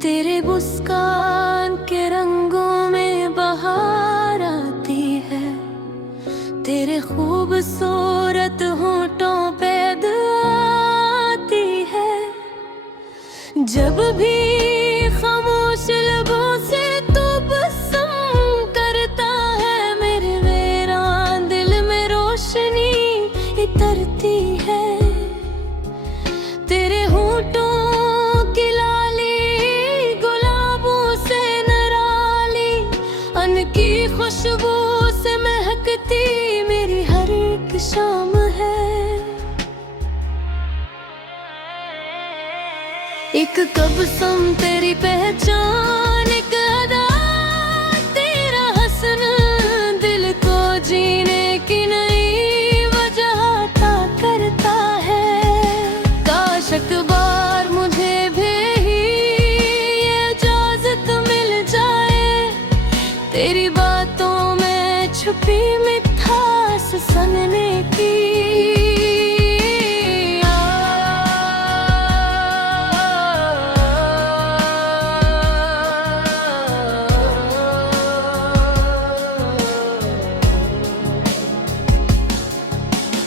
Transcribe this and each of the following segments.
तेरे मुस्कान के रंगों में बहार आती है, तेरे खूबसूरत होठों पे आती है। जब भी खामोश लबों से तू बसम करता है, मेरे वीरान दिल में रोशनी इतरती है। तेरे होठों की लाली गुलाबों से नराली, अनकी खुशबू से महकती मेरी हर एक शाम है। एक कसम तेरी पहचान, एक अदा तेरा हसन, दिल को जीने की नई वजह अता करता है। काश एक बार मुझे भी ये इजाजत मिल जाए, तेरी बातों में छुपी मिठास सुनने की।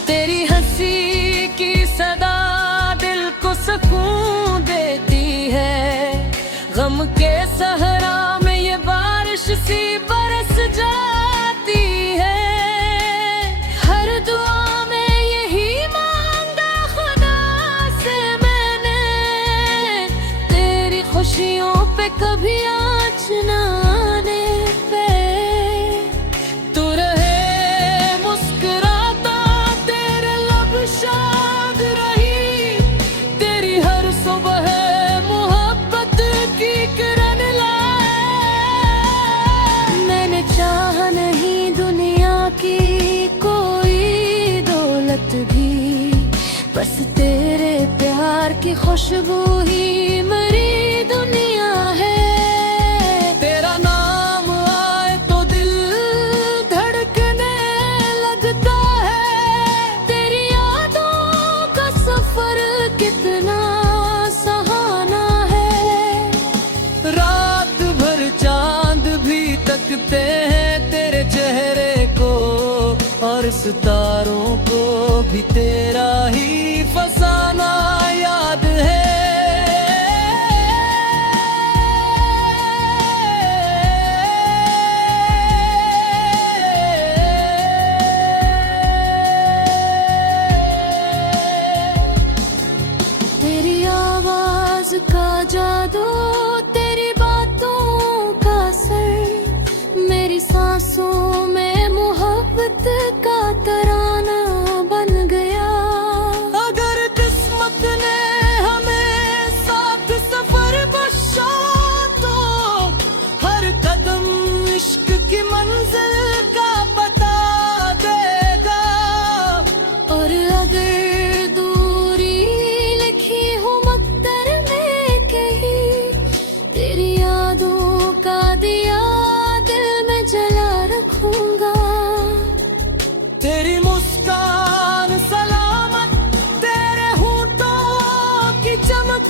तेरी हंसी की सदा दिल को सुकून देती है, गम के सहरा में ये बारिश सी बरस जाती है। हर दुआ में यही मांगा खुदा से मैंने, तेरी खुशियों पे कभी आँच न आने पे। तू रहे मुस्कुराता, तेरे लब शाद रही, तेरी हर सुबह मोहब्बत की किरण लाए। मैंने चाहा नहीं दुनिया की कोई दौलत भी, बस तेरे प्यार की खुशबू ही मेरी दुनिया है। तेरा नाम आए तो दिल धड़कने लगता है, तेरी यादों का सफर कितना सुहाना है। रात भर चांद भी तकते हैं तेरे चेहरे को, और सितारों को भी तेरा ही फसाना याद है। तेरी आवाज का जादू, तेरी बातों का असर, मेरी सांसों में मोहब्बत का तराना बन गया। अगर किस्मत ने हमें साथ सफर बख्शा तो हर कदम इश्क की मंजिल का पता देगा। और अगर दूरी लिखी हो मक्तर में कहीं, तेरी यादों का दिया दिल में जला रखूंगा। तेरी मुस्कान सलामत, तेरे होठों की चमक,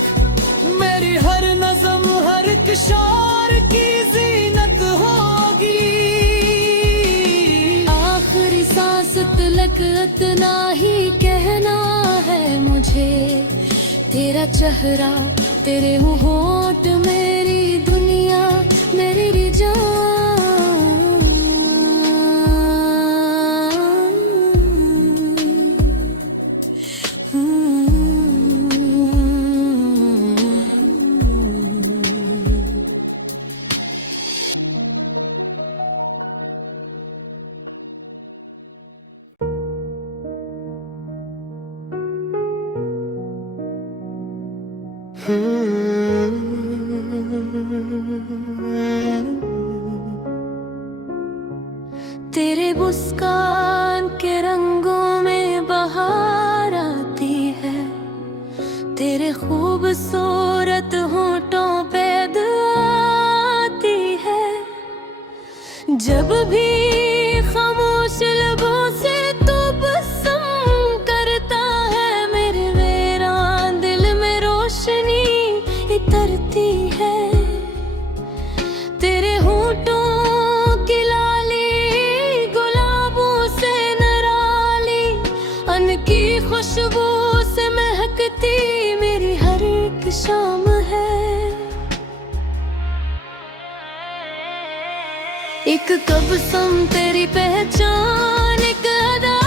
मेरी हर नज़म हर किशोर की जीनत होगी। आखिरी सांस तलक इतना ही कहना है मुझे, तेरा चेहरा तेरे होंठ मेरी दुनिया मेरी जान। तेरे मुस्कान के रंगों में बहार आती है, तेरे खूबसूरत होठों पे आती है। जब भी खामोश लबों से तू बस खुशबू से महकती मेरी हर एक शाम है। एक कसम तेरी पहचान, एक अदा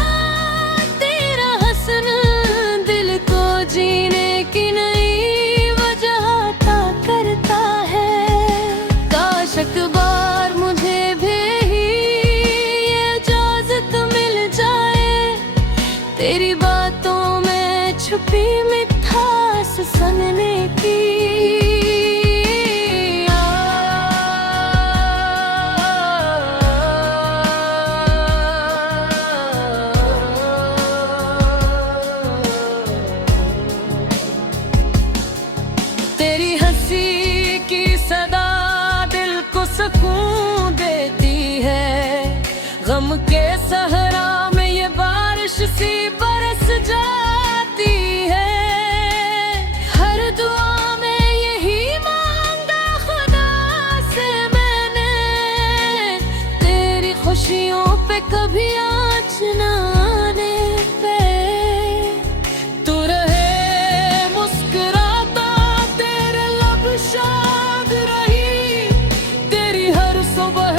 तेरा हसन, दिल को जीने की नई वजह अता करता है। काश एक बार मुझे भी ये इजाजत मिल जाए, तेरी बातों में छुपी मिठास सुनने की। तेरी हंसी की सदा दिल को सुकून देती है। गम के सहरा में ये बारिश सी बरस जाती है। हर दुआ में यही मांगा खुदा से मैंने, तेरी खुशियों पे कभी आँच ना आने पे। तू रहे मुस्कुराता, तेरे लब शाद रही, तेरी हर सुबह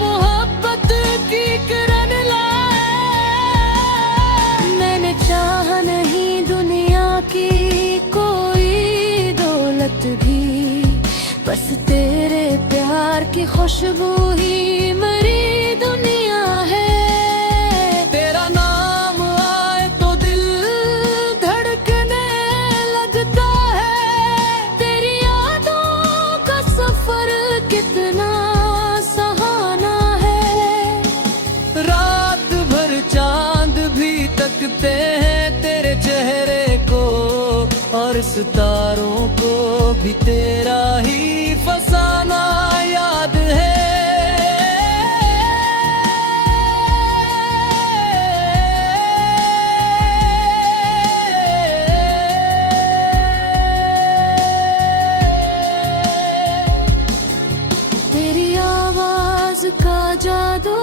मोहब्बत की किरण लाए। मैंने चाहा नहीं दुनिया की कोई दौलत भी, बस तेरे प्यार की खुशबू ही मेरी दुनिया है। तेरा नाम आए तो दिल धड़कने लगता है। तेरी यादों का सफर कितना सुहाना है। रात भर चांद भी तकते हैं तेरे चेहरे को, और सितारों को भी तेरा ही फसाना याद है। तेरी आवाज का जादू